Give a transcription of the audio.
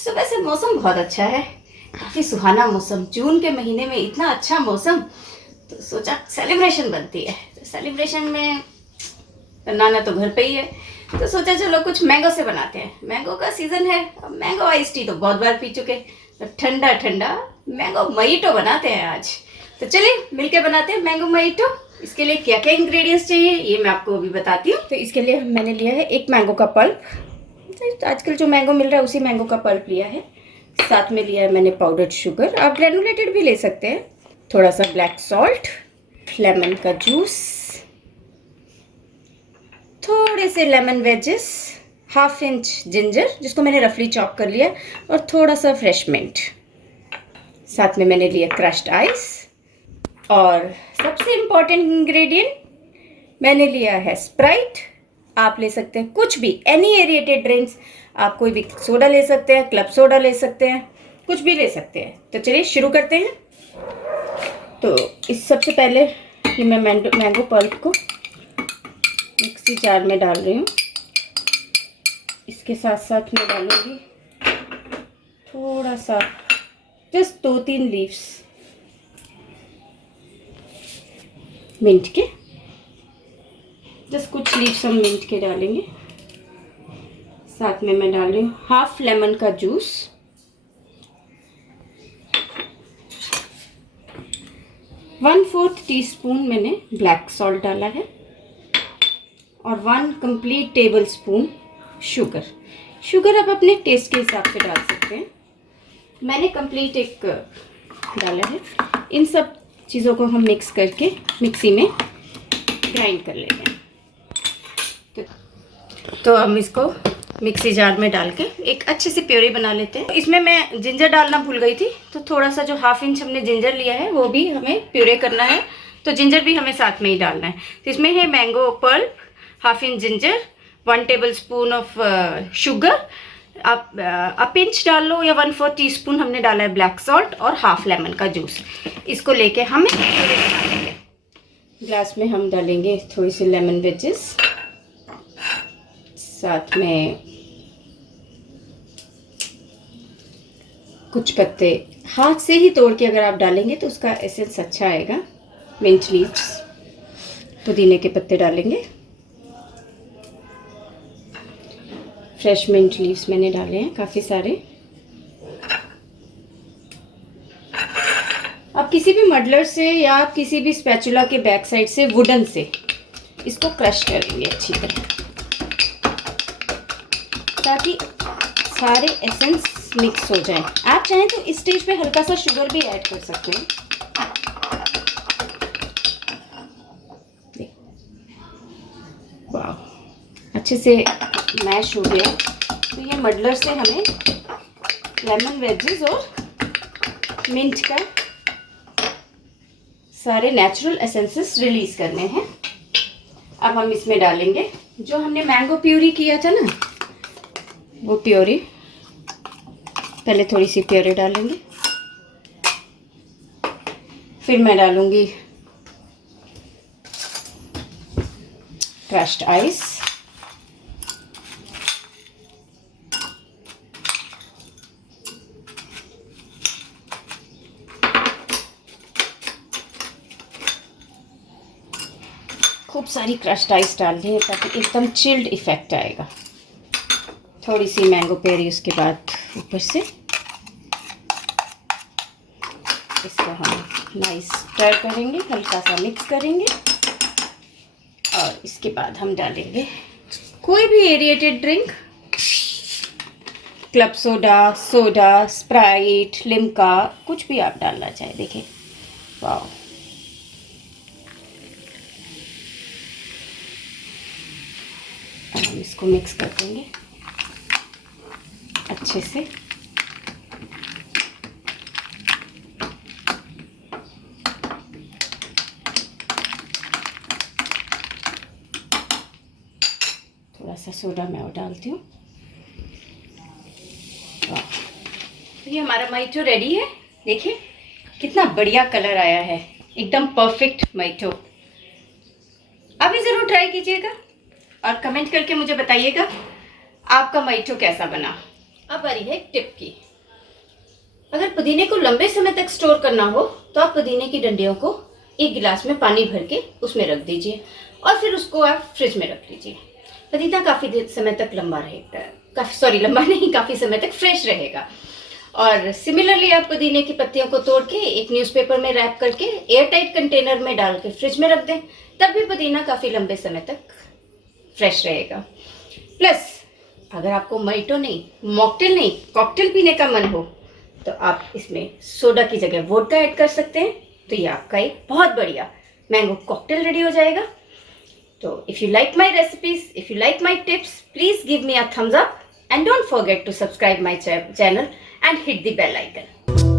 सुबह से मौसम बहुत अच्छा है, काफ़ी सुहाना मौसम। जून के महीने में इतना अच्छा मौसम, तो सोचा सेलिब्रेशन बनती है। तो सेलिब्रेशन में बनाना तो घर पे ही है, तो सोचा चलो कुछ मैंगो से बनाते हैं। मैंगो का सीज़न है, अब मैंगो आइस टी तो बहुत बार पी चुके, तो ठंडा ठंडा मैंगो मोहितो बनाते हैं आज। तो चलिए मिलके बनाते हैं मैंगो मोहितो। इसके लिए क्या क्या इंग्रेडिएंट्स चाहिए ये मैं आपको अभी बताती हूँ। तो इसके लिए मैंने लिया है एक मैंगो का पल्प, तो आजकल जो मैंगो मिल रहा है उसी मैंगो का पल्प लिया है। साथ में लिया है मैंने पाउडर्ड शुगर, आप ग्रेनुलेटेड भी ले सकते हैं। थोड़ा सा ब्लैक सॉल्ट, लेमन का जूस, थोड़े से lemon wages, half inch ginger जिसको मैंने रफली चॉप कर लिया, और थोड़ा सा फ्रेश मिंट। साथ में मैंने लिया क्रश्ड आइस, और सबसे इम्पॉर्टेंट इंग्रेडिएंट मैंने लिया है स्प्राइट। आप ले सकते हैं कुछ भी, एनी एरिएटेड ड्रिंक्स। आप कोई भी सोडा ले सकते हैं, क्लब सोडा ले सकते हैं, कुछ भी ले सकते हैं। तो चलिए शुरू करते हैं। तो इस सबसे पहले ये मैं मैंगो पल्प को मिक्सी जार में डाल रही हूँ। इसके साथ साथ मैं डालूँगी थोड़ा सा, जस्ट 2-3 लीव्स मिंट के, जस्ट कुछ लीव्स हम मिंट के डालेंगे। साथ में मैं डाल रही हूँ हाफ लेमन का जूस, 1/4 टीस्पून मैंने ब्लैक सॉल्ट डाला है, और 1 complete table spoon sugar. Sugar आप अपने टेस्ट के हिसाब से डाल सकते हैं, मैंने कंप्लीट एक डाला है। इन सब चीज़ों को हम मिक्स करके मिक्सी में ग्राइंड कर लेंगे। तो हम इसको मिक्सी जार में डाल के एक अच्छी सी प्योरी बना लेते हैं। इसमें मैं जिंजर डालना भूल गई थी, तो थोड़ा सा जो हाफ इंच हमने जिंजर लिया है वो भी हमें प्योरे करना है, तो जिंजर भी हमें साथ में ही डालना है। तो इसमें है mango pulp, half inch ginger, 1 table spoon of sugar, आप पिंच डाल लो, या 1/4 टीस्पून हमने डाला है ब्लैक सॉल्ट, और हाफ लेमन का जूस। इसको लेके हमें प्योरे बना लेंगे। ग्लास में हम डालेंगे थोड़ी सी लेमन वेजेस, साथ में कुछ पत्ते हाथ से ही तोड़ के अगर आप डालेंगे तो उसका एसेंस अच्छा आएगा। मिंट लीव्स, पुदीने के पत्ते डालेंगे, फ्रेश मिंट लीव्स मैंने डाले हैं काफ़ी सारे। आप किसी भी मडलर से या आप किसी भी स्पैचुला के बैक साइड से, वुडन से इसको क्रश करेंगे अच्छी तरह, ताकि सारे एसेंस मिक्स हो जाए। आप चाहें तो इस स्टेज पे हल्का सा शुगर भी ऐड कर सकते हैं। वाह, अच्छे से मैश हो गया। तो ये मडलर से हमें लेमन वेजेस और मिंट का सारे नेचुरल एसेंसेस रिलीज करने हैं। अब हम इसमें डालेंगे जो हमने मैंगो प्यूरी किया था ना, वो प्योरी। पहले थोड़ी सी प्योरी डालेंगे, फिर मैं डालूंगी क्रश्ड आइस, खूब सारी क्रश्ड आइस डाल दें ताकि एकदम चिल्ड इफेक्ट आएगा। थोड़ी सी मैंगो प्योरी उसके बाद ऊपर से। इसको हम नाइस स्टर करेंगे, हल्का सा मिक्स करेंगे, और इसके बाद हम डालेंगे कोई भी aerated drink, club soda, soda, Sprite, Limca, कुछ भी आप डालना चाहे। देखिए, वाह, हम इसको मिक्स कर देंगे अच्छे से। थोड़ा सा सोडा मैं और डालती हूँ। तो ये हमारा मोहितो रेडी है। देखिए कितना बढ़िया कलर आया है, एकदम परफेक्ट मोहितो। आप भी ज़रूर ट्राई कीजिएगा और कमेंट करके मुझे बताइएगा आपका मोहितो कैसा बना। अब आ रही है एक टिप की। अगर पुदीने को लंबे समय तक स्टोर करना हो तो आप पुदीने की डंडियों को एक गिलास में पानी भर के उसमें रख दीजिए और फिर उसको आप फ्रिज में रख लीजिए। पुदीना काफ़ी समय तक लंबा रहेगा, लंबा नहीं, काफ़ी समय तक फ्रेश रहेगा। और सिमिलरली आप पुदीने की पत्तियों को तोड़ के एक न्यूज़पेपर में रैप करके एयरटाइट कंटेनर में डाल के फ्रिज में रख दें, तब भी पुदीना काफ़ी लंबे समय तक फ्रेश रहेगा। प्लस अगर आपको मोइटो नहीं, मॉकटेल नहीं, कॉकटेल पीने का मन हो तो आप इसमें सोडा की जगह वोडका ऐड कर सकते हैं, तो ये आपका एक बहुत बढ़िया मैंगो कॉकटेल रेडी हो जाएगा। So if you like my recipes, if you like my tips, please give me a thumbs up and don't forget to subscribe my channel and hit the bell icon.